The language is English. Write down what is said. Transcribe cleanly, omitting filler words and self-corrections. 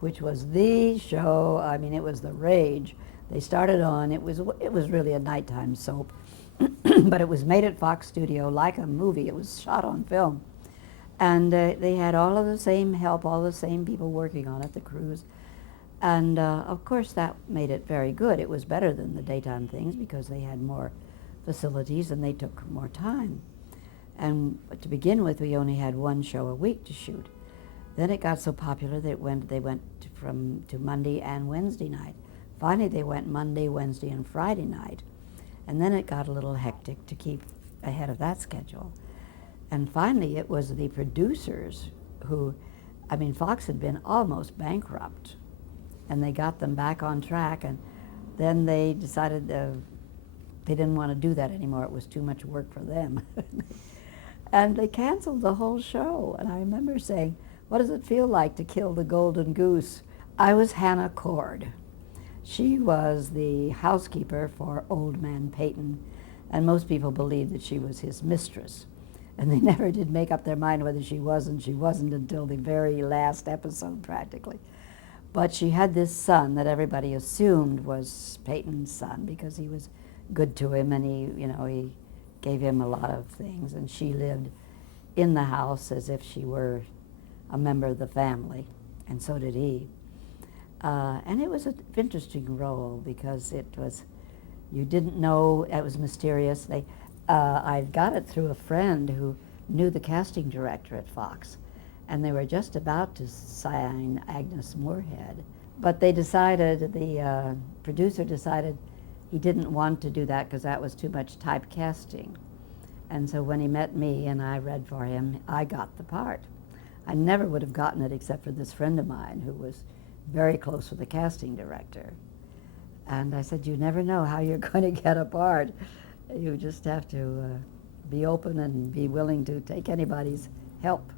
which was the show. I mean, it was the rage. They started on, it was really a nighttime soap, but it was made at Fox Studio like a movie. It was shot on film. And they had all of the same help, all the same people working on it, the crews. And of course that made it very good. It was better than the daytime things because they had more facilities and they took more time. And to begin with, we only had one show a week to shoot. Then it got so popular that they went to Monday and Wednesday night. Finally, they went Monday, Wednesday, and Friday night. And then it got a little hectic to keep ahead of that schedule. And finally, it was the producers who, I mean, Fox had been almost bankrupt. And they got them back on track. And then they decided they didn't want to do that anymore. It was too much work for them. And they canceled the whole show. And I remember saying, what does it feel like to kill the golden goose? I was Hannah Cord. She was the housekeeper for old man Peyton, and most people believed that she was his mistress. And they never did make up their mind whether she wasn't until the very last episode, practically. But she had this son that everybody assumed was Peyton's son because he was good to him and he gave him a lot of things. And she lived in the house as if she were a member of the family, and so did he. And it was an interesting role because you didn't know, it was mysterious. I got it through a friend who knew the casting director at Fox, and they were just about to sign Agnes Moorehead. But the producer decided he didn't want to do that because that was too much typecasting. And so when he met me and I read for him, I got the part. I never would have gotten it except for this friend of mine who was very close with the casting director. And I said, you never know how you're going to get a part. You just have to be open and be willing to take anybody's help.